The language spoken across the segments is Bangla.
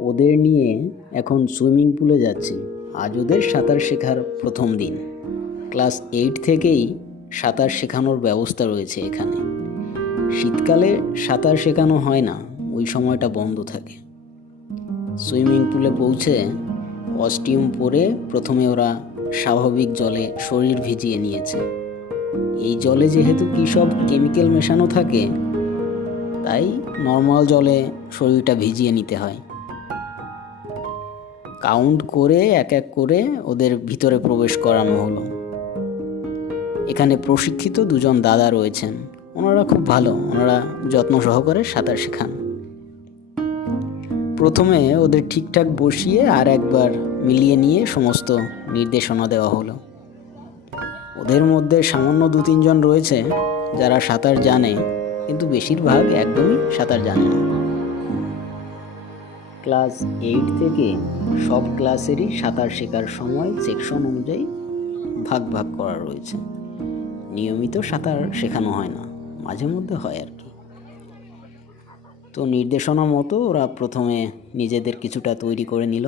ওদের নিয়ে এখন সুইমিং পুলে যাচ্ছি। আজ ওদের সাঁতার শেখার প্রথম দিন। ক্লাস এইট থেকেই সাঁতার শেখানোর ব্যবস্থা রয়েছে এখানে। শীতকালে সাঁতার শেখানো হয় না, ওই সময়টা বন্ধ থাকে। সুইমিং পুলে পৌঁছে কস্টিউম পরে প্রথমে ওরা স্বাভাবিক জলে শরীর ভিজিয়ে নিয়েছে। এই জলে যেহেতু কী সব কেমিক্যাল মেশানো থাকে, তাই নর্মাল জলে শরীরটা ভিজিয়ে নিতে হয়। কাউন্ট করে, এক এক করে ওদের ভিতরে প্রবেশ করানো হলো। এখানে প্রশিক্ষিত দুজন দাদা রয়েছেন। ওনারা খুব ভালো, ওনারা যত্ন সহকারে সাঁতার শেখান। প্রথমে ওদের ঠিকঠাক বসিয়ে আর একবার মিলিয়ে নিয়ে সমস্ত নির্দেশনা দেওয়া হলো। ওদের মধ্যে সামান্য দু তিনজন রয়েছে যারা সাঁতার জানে, কিন্তু বেশিরভাগ একদমই সাঁতার জানে না। ক্লাস এইট থেকে সব ক্লাসেরই সাঁতার শেখার সময় সেকশন অনুযায়ী ভাগ ভাগ করা রয়েছে। নিয়মিত সাঁতার শেখানো হয় না, মাঝে মধ্যে হয় আর কি। তো নির্দেশনা মতো ওরা প্রথমে নিজেদের কিছুটা তৈরি করে নিল।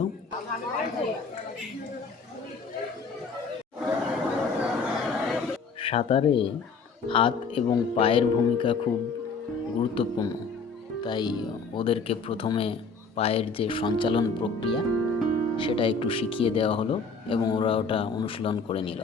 সাঁতারে হাত এবং পায়ের ভূমিকা খুব গুরুত্বপূর্ণ। তাই ওদেরকে প্রথমে পায়ের যে সঞ্চালন প্রক্রিয়া, সেটা একটু শিখিয়ে দেওয়া হলো এবং ওরা ওটা অনুশীলন করে নিল।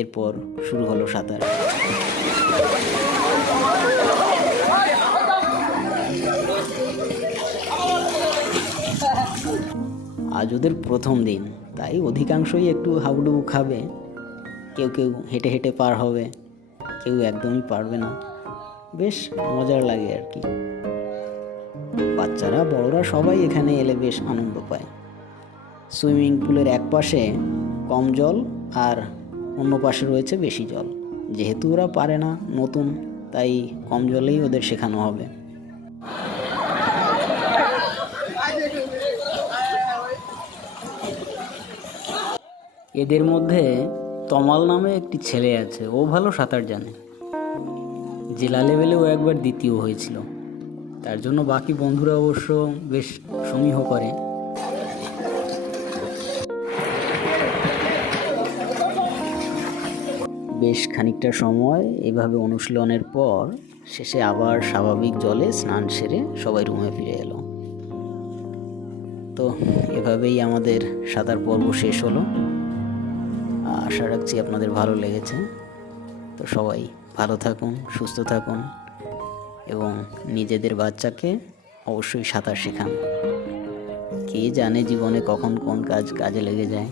এরপর শুরু হলো সাঁতার। আজ ওদের প্রথম দিন, তাই অধিকাংশই একটু হাবুডুবু খাবে। কেউ কেউ হেঁটে হেঁটে পার হবে, কেউ একদমই পারবে না। বেশ মজার লাগে আর কি। বাচ্চারা, বড়রা সবাই এখানে এলে বেশ আনন্দ পায়। সুইমিং পুলের এক পাশে কম জল আর অন্য পাশে রয়েছে বেশি জল। যেহেতু ওরা পারে না নতুন, তাই কম জলেই ওদের শেখানো হবে। এদের মধ্যে তমাল নামে একটি ছেলে আছে, ও ভালো সাঁতার জানে। জেলা লেভেলেও একবার দ্বিতীয় হয়েছিল। তার জন্য বাকি বন্ধুরা অবশ্য বেশ সমীহ করে। বেশ খানিকটা সময় এভাবে অনুশীলনের পর শেষে আবার স্বাভাবিক জলে স্নান সেরে সবাই রুমে ফিরে এলো। তো এভাবেই আমাদের সাঁতার পর্ব শেষ হলো। আশা রাখছি আপনাদের ভালো লেগেছে। তো সবাই ভালো থাকুন, সুস্থ থাকুন। এবং নিজেদের বাচ্চাকে অবশ্যই সাঁতার শেখান। কে জানে জীবনে কখন কোন কাজ কাজে লেগে যায়।